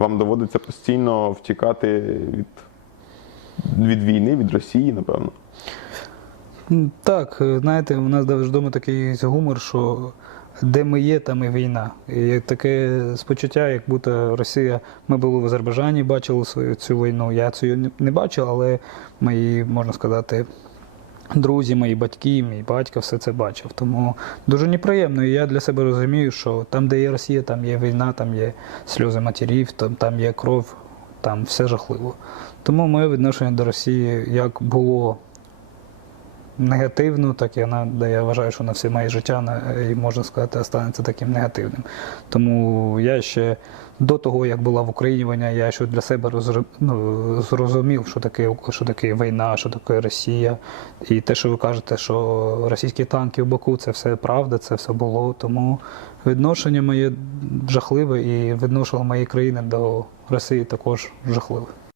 вам доводиться постійно втікати від, від війни, від Росії, напевно. Так, е, знаєте, у нас навіть вдома такий гумор, що де ми є, там і війна. І таке спочуття, як будто Росія. Ми були в Азербайджані, бачили свою цю війну. Я цю не бачив, але мої, можна сказати, друзі, мої батьки, мій батько все це бачив. Тому дуже неприємно. І я для себе розумію, що там, де є Росія, там є війна, там є сльози матерів, там, там є кров, там все жахливо. Тому моє відношення до Росії як було негативно, так і вона, де я вважаю, що на все моє життя і можна сказати, останеться таким негативним. Тому я ще до того, як була в Україні війна, я ще для себе розр- ну, зрозумів, що таке, що таке війна, що таке Росія. І те, що ви кажете, що російські танки в Баку, це все правда, це все було. Тому відношення моє жахливе і відношення моєї країни до Росії також жахливе.